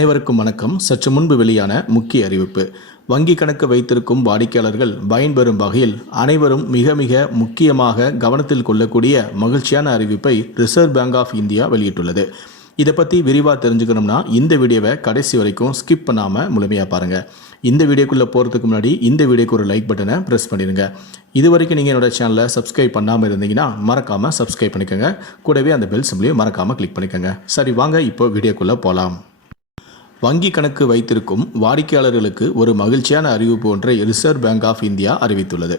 அனைவருக்கும் வணக்கம். சற்று முன்பு வெளியான முக்கிய அறிவிப்பு. வங்கி கணக்கு வைத்திருக்கும் வாடிக்கையாளர்கள் பயன்பெறும் வகையில் அனைவரும் மிக மிக முக்கியமாக கவனத்தில் கொள்ளக்கூடிய மகிழ்ச்சியான அறிவிப்பை ரிசர்வ் பேங்க் ஆஃப் இந்தியா வெளியிட்டுள்ளது. இதை பற்றி விரிவாக தெரிஞ்சுக்கணும்னா இந்த வீடியோவை கடைசி வரைக்கும் ஸ்கிப் பண்ணாமல் முழுமையாக பாருங்கள் இந்த வீடியோக்குள்ளே போகிறதுக்கு முன்னாடி இந்த வீடியோக்கு ஒரு லைக் பட்டனை ப்ரெஸ் பண்ணிடுங்க. இது வரைக்கும் நீங்கள் என்னோட சேனலை சப்ஸ்கிரைப் பண்ணாமல் இருந்தீங்கன்னா மறக்காமல் சப்ஸ்கிரைப் பண்ணிக்கோங்க. கூடவே அந்த பெல் சிம்லையும் மறக்காமல் கிளிக் பண்ணிக்கோங்க. சரி வாங்க இப்போ வீடியோக்குள்ளே போகலாம் வங்கி கணக்கு வைத்திருக்கும் வாடிக்கையாளர்களுக்கு ஒரு மகிழ்ச்சியான அறிவிப்பு ஒன்றை ரிசர்வ் பேங்க் ஆஃப் இந்தியா அறிவித்துள்ளது.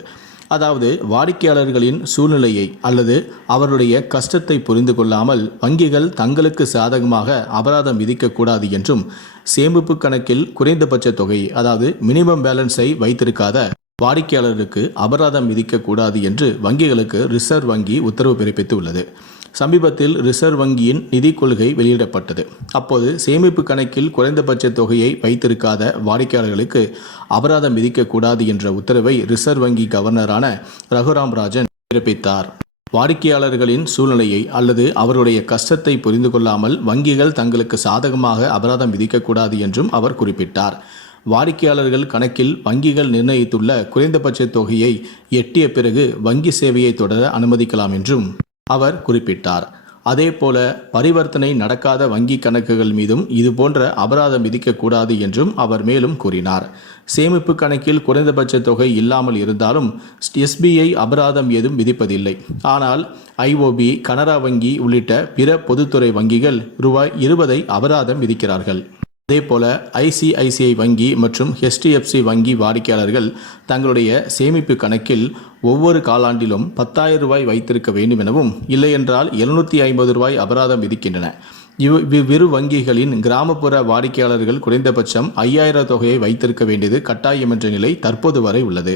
அதாவது வாடிக்கையாளர்களின் சூழ்நிலையை அல்லது அவருடைய கஷ்டத்தை புரிந்து கொள்ளாமல் வங்கிகள் தங்களுக்கு சாதகமாக அபராதம் விதிக்கக்கூடாது என்றும் சேமிப்பு கணக்கில் குறைந்தபட்ச தொகை அதாவது மினிமம் பேலன்ஸை வைத்திருக்காத வாடிக்கையாளருக்கு அபராதம் விதிக்கக்கூடாது என்று வங்கிகளுக்கு ரிசர்வ் வங்கி உத்தரவு பிறப்பித்து உள்ளது சமீபத்தில் ரிசர்வ் வங்கியின் நிதி கொள்கை வெளியிடப்பட்டது. அப்போது சேமிப்பு கணக்கில் குறைந்தபட்ச தொகையை வைத்திருக்காத வாடிக்கையாளர்களுக்கு அபராதம் விதிக்கக்கூடாது என்ற உத்தரவை ரிசர்வ் வங்கி கவர்னரான ரகுராம் ராஜன் பிறப்பித்தார். வாடிக்கையாளர்களின் சூழ்நிலையை அல்லது அவருடைய கஷ்டத்தை புரிந்து கொள்ளாமல் வங்கிகள் தங்களுக்கு சாதகமாக அபராதம் விதிக்கக்கூடாது என்றும் அவர் குறிப்பிட்டார். வாடிக்கையாளர்கள் கணக்கில் வங்கிகள் நிர்ணயித்துள்ள குறைந்தபட்ச தொகையை எட்டிய பிறகு வங்கி சேவையை தொடர அனுமதிக்கலாம் என்றும் அவர் குறிப்பிட்டார். அதேபோல பரிவர்த்தனை நடக்காத வங்கி கணக்குகள் மீதும் இதுபோன்ற அபராதம் விதிக்கக்கூடாது என்றும் அவர் மேலும் கூறினார். சேமிப்பு கணக்கில் குறைந்தபட்ச தொகை இல்லாமல் இருந்தாலும் எஸ்பிஐ அபராதம் ஏதும் விதிப்பதில்லை. ஆனால் ஐஓபி கனரா வங்கி உள்ளிட்ட பிற பொதுத்துறை வங்கிகள் ரூபாய் இருபதை அபராதம் விதிக்கிறார்கள். அதேபோல ஐசிஐசிஐ வங்கி மற்றும் ஹெச்டிஎஃப்சி வங்கி வாடிக்கையாளர்கள் தங்களுடைய சேமிப்பு கணக்கில் ஒவ்வொரு காலாண்டிலும் பத்தாயிரம் ரூபாய் வைத்திருக்க வேண்டும் எனவும் இல்லையென்றால் எழுநூற்றி ஐம்பது ரூபாய் அபராதம் விதிக்கின்றன. இவ் இவ்விரு வங்கிகளின் கிராமப்புற வாடிக்கையாளர்கள் குறைந்தபட்சம் ஐயாயிரம் தொகையை வைத்திருக்க வேண்டியது கட்டாயம் என்ற நிலை தற்போது வரை உள்ளது.